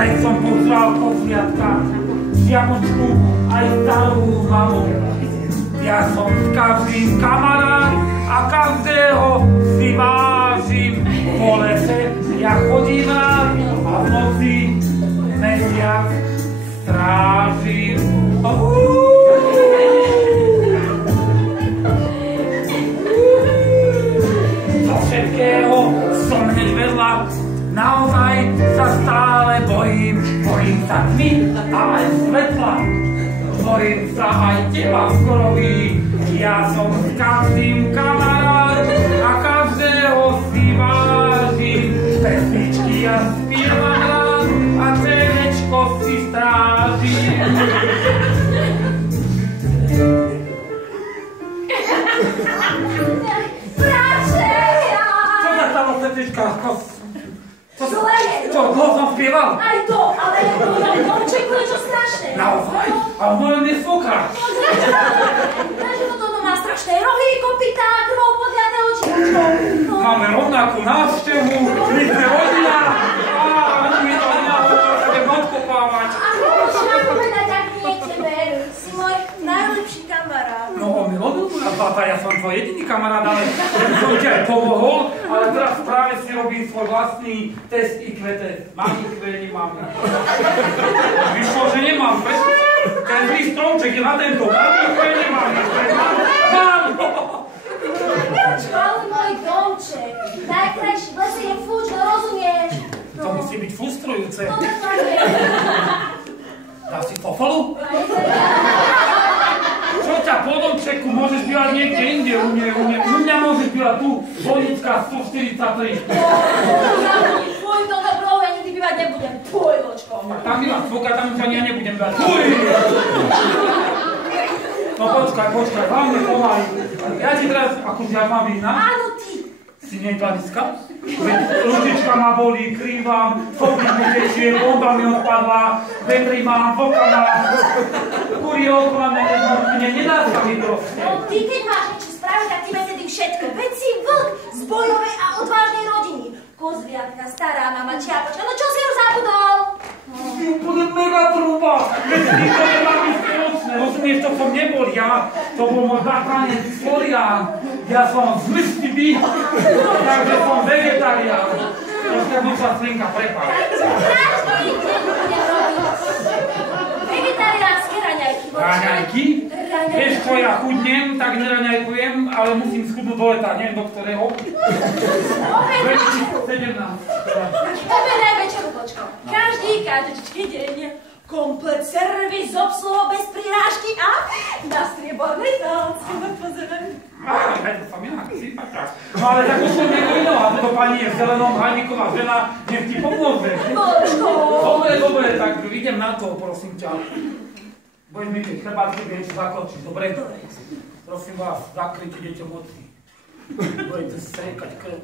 Vraj som pozval kozliatka, Japončku aj starú mamu. Ja som s každým kamarát a každého si vážim. Po lese ja chodím rád a v noci mesiac strážim. Zo všetkého som hneď vedľa, naozaj sa stále bojím. Bojím sa tmy a aj svetla. Bojím sa aj teba skoroví. Ja som s každým kamarát a každého si vážim. Pesničky ja spievam rád a cerečko si strážim. Bračeja! Čo sa stalo, sestrička? Zle je to. Čo, dlho som spieval? Aj to, ale domčeku je čo strašné. Naozaj? A v mojom je svokra. Takže toto má strašné rohy, kopytá, krvou podliaté oči. Máme rovnakú návštevu, my sme rodina. A my to nehovoríme odkopávať. A môžeš nám povedať, ak nie tebe, si môj najlepší kamarát. No, on mi robil tu na zlata, ja som tvoj jediný kamarát, ale som ti aj pomohol, ale teraz práve si robím svoj vlastný test IQ test. Mám IQ, nemám. Vyšlo, že nemám, ten zlý stromček je na tento. Mám IQ, nemám IQ. Mám! Jočko, ale môj domček. Najkrajší v lese je fúč, no rozumieš? To musí byť frustrujúce. No takhle. Dáš si fofolu? Čo ťa po domčeku môžeš bývať niekde inde, u mňa môžeš bývať tu, Vonická 143. Tvoj to dobrou, ja nikdy bývať nebudem. Tvoj, Jočko. Tam býva svoka, tam už ani ja nebudem bývať. Tvoj! No počkaj, hlavne pomaly. Ja ti teraz, akože ja mám vína. Áno, ty. Si nie je kladiska? Ručička ma bolí, krývam, fóbik mi tečie, bomba mi odpadla, vetri mám, voka mám, kúri okolo mne nedá sa mi proste. No ty, keď máš niečo spraviť, tak ti vedie všetko. Veď si vlk z bojovej a odvážnej rodiny. Kozliatka, stará mama, čiapočka, no čo si už zabudol? Ty úplne mega trúba, veď ty to nemá byť spoločné, rozumieš, to som nebol ja, to bol môj bratranec Florián, ja som zmystivý, takže som vegetarián. Troška duša slinka, prepáč. Každý deň budem robiť vegetariánske raňajky. Raňajky? Vieš čo, ja chudnem, tak neraňajkujem, ale musím schudnúť do leta, neviem do ktorého. 2017. Objednaj večeru, počko. Každý deň. Komplet servis, obsluho bez prirážky a na striebornej tácke na pozemem. To som ja, sympaťák. No ale tak už som negovinul, a toto pani je v zelenom, Hajníková žena, nech ti pomôže. Počko. Dobre, tak idem na to, prosím ťa. Budeš mi keď chrbátky niečo zakočiť, dobre? Prosím vás, zakryjte deťom oči. Budete striekať krv.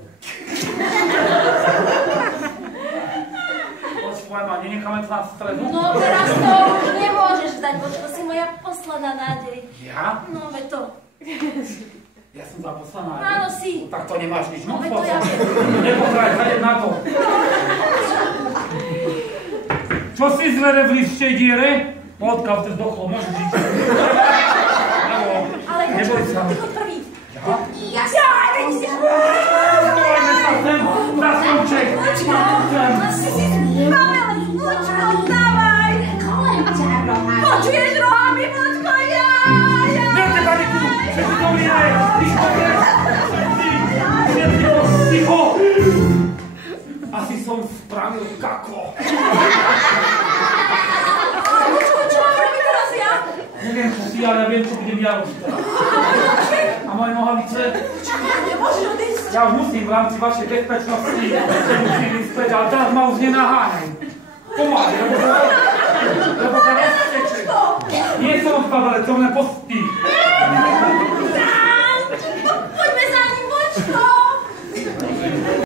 Počúvaj ma, nenecháme to na stredu? No teraz to už nemôžeš vzdať, počko, si moja posledná nádej. Ja? No veď to. Ja som za posledná nádej? Áno, si. Tak to nemáš nič moc. No veď to ja viem. Nepozeraj, hľadem na to. Čo si zvere v liščej diere? Odkiaľ to zdochlo, môžeš žiť. Ale neboj sa. ty choď prvý. Ja? Ja, veď si. Pojďme sa sem, za stromček. Počko, máme len počko, dávaj. Počuješ rohami, počko, ja. Nerte paniku, všetci to vieme. Ticho. Asi som spravil kako. Čo mám robiť teraz ja? Neviem, čo si, ale ja viem, čo budem ja robiť teraz. A moje nohavice? Nemôžeš odísť. Ja už musím v rámci vašej bezpečnosti. Musím ísť preč, ale teraz ma už nenaháňaj. Pomáhaj, lebo